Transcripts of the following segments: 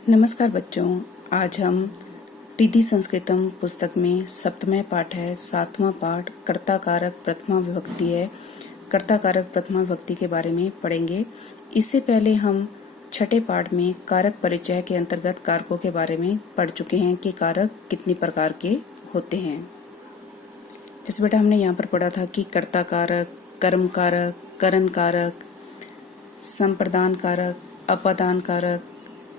नमस्कार बच्चों, आज हम टीदी संस्कृतम पुस्तक में सप्तमः पाठ है। 7वां पाठ कर्ता कारक प्रथमा विभक्ति है। कर्ता कारक प्रथमा विभक्ति के बारे में पढ़ेंगे। इससे पहले हम छठे पाठ में कारक परिचय के अंतर्गत कारकों के बारे में पढ़ चुके हैं कि कारक कितनी प्रकार के होते हैं। जैसे बेटा हमने यहाँ पर पढ़ा था कि कर्ता कारक, कर्म कारक, करण कारक, संप्रदान कारक, अपादान कारक,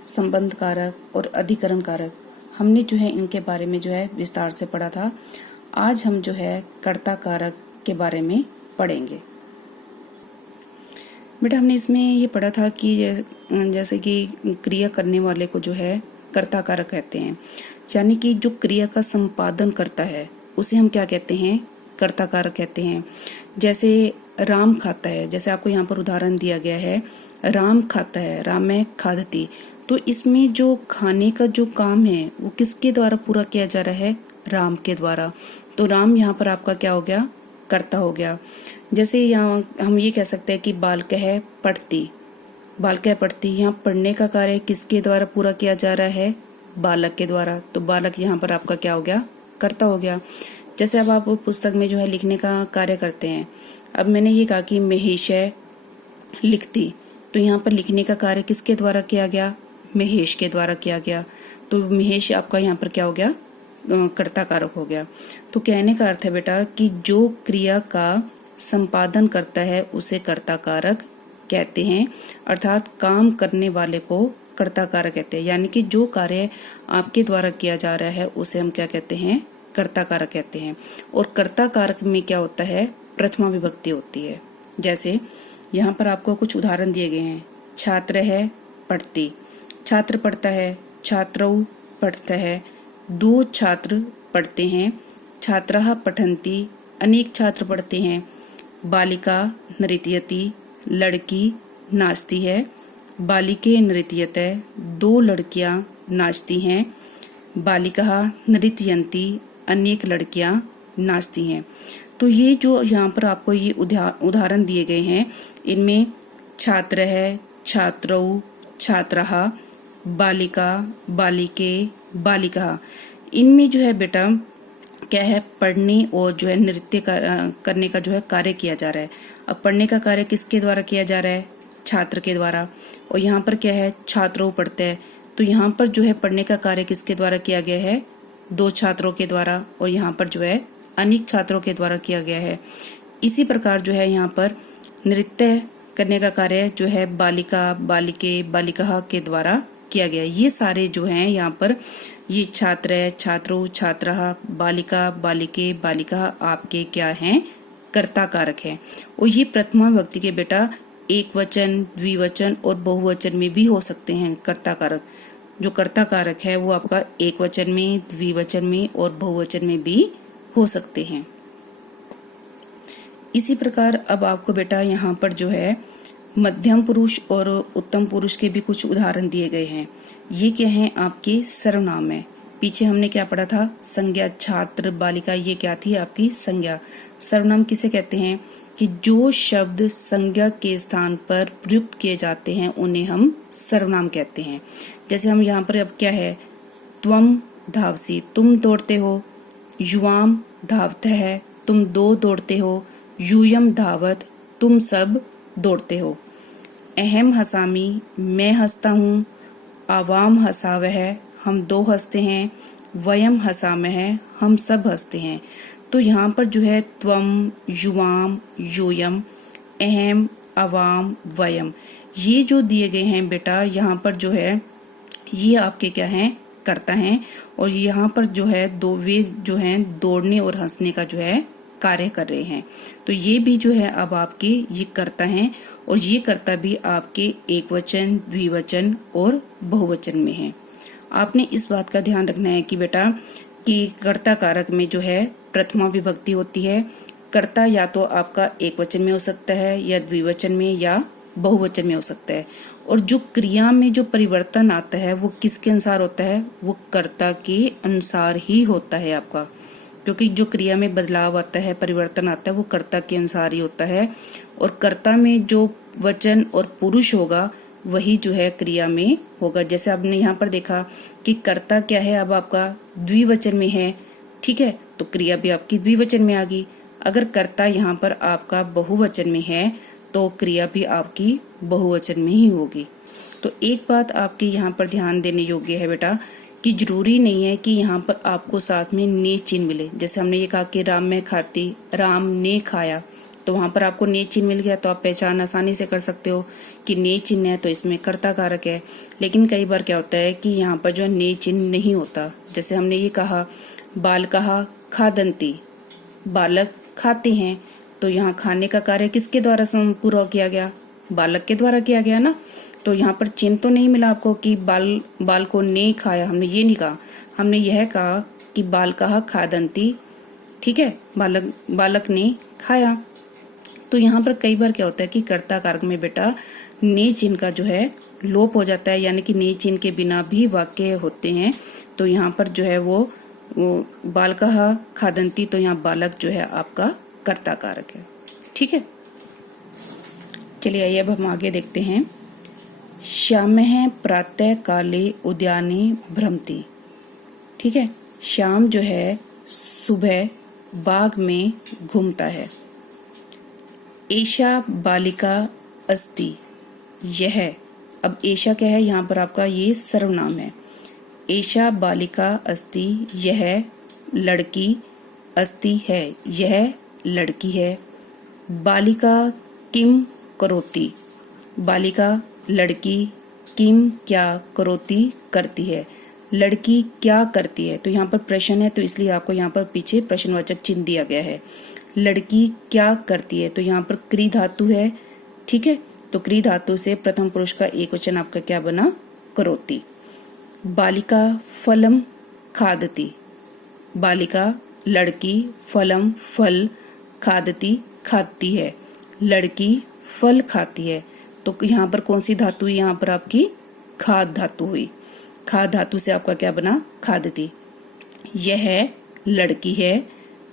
संबंध कारक और अधिकरण कारक, हमने जो है इनके बारे में जो है विस्तार से पढ़ा था। आज हम जो है कर्ता कारक के बारे में पढ़ेंगे। बेटा हमने इसमें ये पढ़ा था कि जैसे कि क्रिया करने वाले को जो है कर्ता कारक कहते हैं, यानी कि जो क्रिया का संपादन करता है उसे हम क्या कहते हैं? कर्ता कारक कहते हैं। जैसे राम खाता है, जैसे आपको यहाँ पर उदाहरण दिया गया है, राम खाता है, राम में खादती, तो इसमें जो खाने का जो काम है वो किसके द्वारा पूरा किया जा रहा है? राम के द्वारा। तो राम यहाँ पर आपका क्या हो गया? कर्ता हो गया। जैसे यहाँ हम ये कह सकते हैं कि बालक है पढ़ती, बालक है पढ़ती, यहाँ पढ़ने का कार्य किसके द्वारा पूरा किया जा रहा है? बालक के द्वारा। तो बालक यहाँ पर आपका क्या हो गया? कर्ता हो गया। जैसे अब आप पुस्तक में जो है लिखने का कार्य करते हैं, अब मैंने ये कहा कि महेश है लिखती, तो यहाँ पर लिखने का कार्य किसके द्वारा किया गया? महेश के द्वारा किया गया। तो महेश आपका यहाँ पर क्या हो गया? कर्ता कारक हो गया। तो कहने का अर्थ है बेटा कि जो क्रिया का संपादन करता है उसे कर्ता कारक कहते हैं, अर्थात काम करने वाले को कर्ता कारक कहते हैं। यानी कि जो कार्य आपके द्वारा किया जा रहा है उसे हम क्या कहते हैं? कर्ता कारक कहते हैं। और कर्ता कारक में क्या होता है? प्रथमा विभक्ति होती है। जैसे यहाँ पर आपको कुछ उदाहरण दिए गए हैं। छात्र है पढ़ती, छात्र पढ़ता है, छात्रौ पढ़ता है, दो छात्र पढ़ते हैं, छात्राः पठन्ति, अनेक छात्र पढ़ते हैं, बालिका नृत्यति, लड़की नाचती है, बालिके नृत्यते, दो लड़कियां नाचती हैं, बालिकाः नृत्यन्ति, अनेक लड़कियां नाचती हैं। तो ये जो यहाँ पर आपको ये उदाहरण दिए गए हैं, इनमें छात्र है, छात्रौ, छात्राः, बालिका, बालिके, बालिका, इनमें जो है बेटा क्या है? पढ़ने और जो है नृत्य करने का जो है कार्य किया जा रहा है। अब पढ़ने का कार्य किसके द्वारा किया जा रहा है? छात्र के द्वारा। और यहाँ पर क्या है? छात्रों पढ़ते हैं, तो यहाँ पर जो है पढ़ने का कार्य किसके द्वारा किया गया है? दो छात्रों के द्वारा। और यहाँ पर जो है अनेक छात्रों के द्वारा किया गया है। इसी प्रकार जो है यहाँ पर नृत्य करने का कार्य जो है बालिका, बालिके, बालिका के द्वारा किया गया। ये सारे जो हैं यहाँ पर ये छात्र है, छात्रों, छात्राः, बालिका, बालिके, बालिका आपके क्या हैं? कर्ता कारक हैं। और ये प्रथमा विभक्ति के बेटा एक वचन, द्विवचन और बहुवचन में भी हो सकते हैं। कर्ता कारक जो कर्ता कारक है वो आपका एक वचन में, द्विवचन में और बहुवचन में भी हो सकते हैं। इसी प्रकार अब आपको बेटा यहाँ पर जो है मध्यम पुरुष और उत्तम पुरुष के भी कुछ उदाहरण दिए गए हैं। ये क्या हैं? आपके सर्वनाम है। पीछे हमने क्या पढ़ा था? संज्ञा, छात्र, बालिका, ये क्या थी? आपकी संज्ञा। सर्वनाम किसे कहते हैं? कि जो शब्द संज्ञा के स्थान पर प्रयुक्त किए जाते हैं उन्हें हम सर्वनाम कहते हैं। जैसे हम यहाँ पर अब क्या है? त्वम धावसी, तुम दौड़ते हो, युवाम धावत है, तुम दो दौड़ते हो, यूयम धावत, तुम सब दौड़ते हो, अहम हसामी, मैं हंसता हूँ, आवाम हसावह, हम दो हंसते हैं, वयम हसामह, हम सब हंसते हैं। तो यहाँ पर जो है त्वम, युवाम, यूयम, अहम, अवाम, वयम, ये जो दिए गए हैं बेटा यहाँ पर जो है ये आपके क्या हैं? कर्ता हैं। और यहाँ पर जो है दो वे जो हैं दौड़ने और हंसने का जो है कार्य कर रहे हैं। तो ये भी जो है अब आपके ये कर्ता हैं। और ये कर्ता भी आपके एक वचन, द्विवचन और बहुवचन में हैं। आपने इस बात का ध्यान रखना है कि बेटा कि कर्ता कारक में जो है प्रथमा विभक्ति होती है। कर्ता या तो आपका एक वचन में हो सकता है, या द्विवचन में, या बहुवचन में हो सकता है। और जो क्रिया में जो परिवर्तन आता है वो किसके अनुसार होता है? वो कर्ता के अनुसार ही होता है आपका, क्योंकि जो क्रिया में बदलाव आता है, परिवर्तन आता है, वो कर्ता के अनुसार ही होता है। और कर्ता में जो वचन और पुरुष होगा वही जो है क्रिया में होगा। जैसे आपने यहाँ पर देखा कि कर्ता क्या है, अब आपका द्विवचन में है, ठीक है, तो क्रिया भी आपकी द्विवचन में आ गई। अगर कर्ता यहाँ पर आपका बहुवचन में है तो क्रिया भी आपकी बहुवचन में ही होगी। तो एक बात आपके यहाँ पर ध्यान देने योग्य है बेटा कि जरूरी नहीं है कि यहाँ पर आपको साथ में ने चिन्ह मिले। जैसे हमने ये कहा कि राम में खाती, राम ने खाया, तो वहां पर आपको ने चिन्ह मिल गया तो आप पहचान आसानी से कर सकते हो कि ने चिन्ह है तो इसमें कर्ता कारक है। लेकिन कई बार क्या होता है कि यहाँ पर जो ने चिन्ह नहीं होता। जैसे हमने ये कहा बालकः खादन्ति, बालक खाते हैं, तो यहाँ खाने का कार्य किसके द्वारा पूरा किया गया, बालक के द्वारा किया गया ना। तो यहाँ पर चिन्ह तो नहीं मिला आपको कि बाल को ने खाया, हमने ये नहीं कहा, हमने यह कहा कि बालकः खादन्ति, ठीक है, बालक ने खाया। तो यहाँ पर कई बार क्या होता है कि कर्ता कारक में बेटा ने चिन्ह का जो है लोप हो जाता है, यानी कि ने चिन्ह के बिना भी वाक्य होते हैं। तो यहाँ पर जो है वो बालकः खादन्ति, तो यहाँ बालक जो है आपका कर्ता कारक है, ठीक है। चलिए आइए अब हम आगे देखते हैं। श्यामः प्रातः काले उद्याने भ्रमति, ठीक है, शाम जो है सुबह बाग में घूमता है। एषा बालिका अस्ति, यह, अब एषा क्या है, यहाँ पर आपका ये सर्वनाम है। एषा बालिका अस्ति, यह लड़की, अस्ति है, यह लड़की है। बालिका किम करोति, बालिका लड़की, किम क्या, करोति करती है, लड़की क्या करती है। तो यहाँ पर प्रश्न है तो इसलिए आपको यहाँ पर पीछे प्रश्नवाचक चिन्ह दिया गया है। लड़की क्या करती है, तो यहाँ पर क्री धातु है, ठीक है, तो क्री धातु से प्रथम पुरुष का एक वचन आपका क्या बना, करोति। बालिका फलम खादति, बालिका लड़की, फलम फल, खादति खाती है, लड़की फल खाती है। तो यहाँ पर कौन सी धातु हुई, यहाँ पर आपकी खाद धातु हुई। खाद धातु से आपका क्या बना, खादति। यह लड़की है,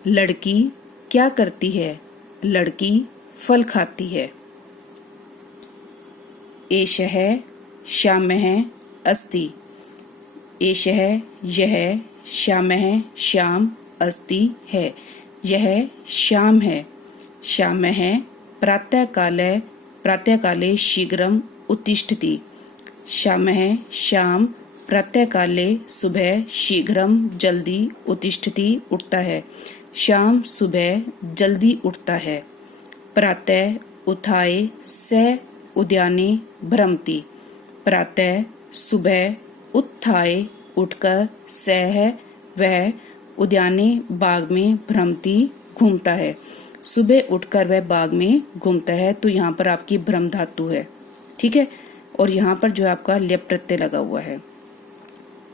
लड़की क्या करती है, लड़की फल खाती है। एषः श्यामः अस्ति, एषः यह, श्यामः श्याम, अस्ति है, यह श्याम है। श्यामः प्रातःकाले शीघ्रम उत्तिष्ठति, श्यामः श्याम प्रातःकाले सुबह शीघ्रम जल्दी उत्तिष्ठति उठता है, श्याम सुबह जल्दी उठता है। प्रातः उत्थाय स उद्याने भ्रमति, प्रातः सुबह उत्थाय उठकर सह वह उद्याने बाग में भ्रमति घूमता है, सुबह उठकर वह बाग में घूमता है। तो यहाँ पर आपकी भ्रम धातु है, ठीक है, और यहाँ पर जो आपका ल्यप प्रत्यय लगा हुआ है।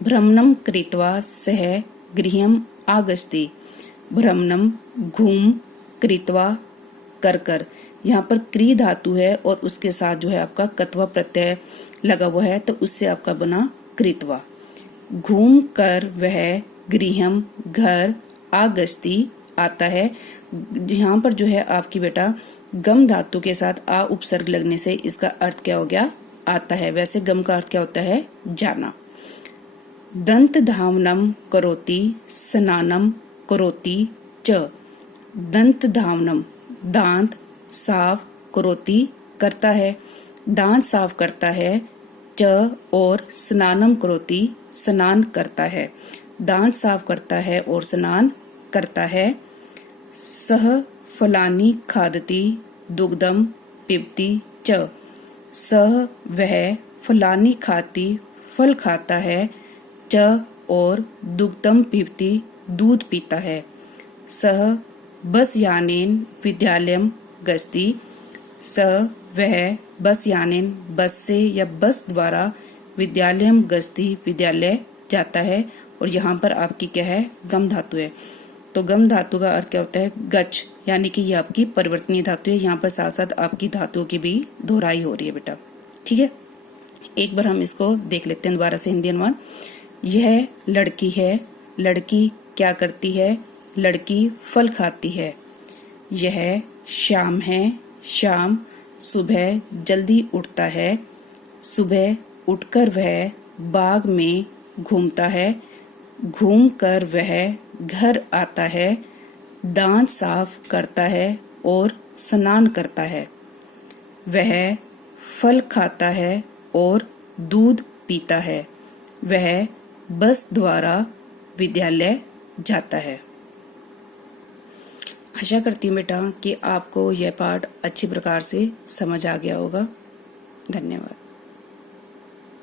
भ्रमणम कृत्वा सह गृहम आगच्छति, भ्रमणम घूम, कृत्वा कर कर, यहाँ पर क्री धातु है और उसके साथ जो है आपका कत्वा प्रत्यय लगा हुआ है, तो उससे आपका बना कृत्वा। घूम कर वह गृहम घर, आगच्छति आता है। यहाँ पर जो है आपकी बेटा गम धातु के साथ आ उपसर्ग लगने से इसका अर्थ क्या हो गया, आता है। वैसे गम का अर्थ क्या होता है, जाना। दंत धावनम करोति, स्नानम करोति च, दंत धावनम, दांत साफ, करोति करता है, दांत साफ करता है, च और स्नानम करोति, स्नान करता है, दांत साफ करता है और स्नान करता है। सह फलानि खादति दुग्धम पिबति च, सह वह फलानि खाती फल खाता है, च और दुग्धम पिबति दूध पीता है। सह बस यानेन विद्यालयम गच्छति, सह वह बस यानेन बस से या बस द्वारा विद्यालयम गच्छति विद्यालय जाता है। और यहाँ पर आपकी क्या है, गम धातु है। तो गम धातु का अर्थ क्या होता है, गच, यानी कि ये आपकी परिवर्तनीय धातु है। यहाँ पर साथ साथ आपकी धातुओं की भी दोहराई हो रही है बेटा, ठीक है। एक बार हम इसको देख लेते हैं दोबारा से हिंदी अनुवाद। यह लड़की है, लड़की क्या करती है, लड़की फल खाती है। यह शाम है, शाम सुबह जल्दी उठता है। सुबह उठकर वह बाग में घूमता है, घूमकर वह घर आता है, दांत साफ करता है और स्नान करता है। वह फल खाता है और दूध पीता है। वह बस द्वारा विद्यालय जाता है। आशा करती हूँ बेटा कि आपको यह पाठ अच्छी प्रकार से समझ आ गया होगा। धन्यवाद।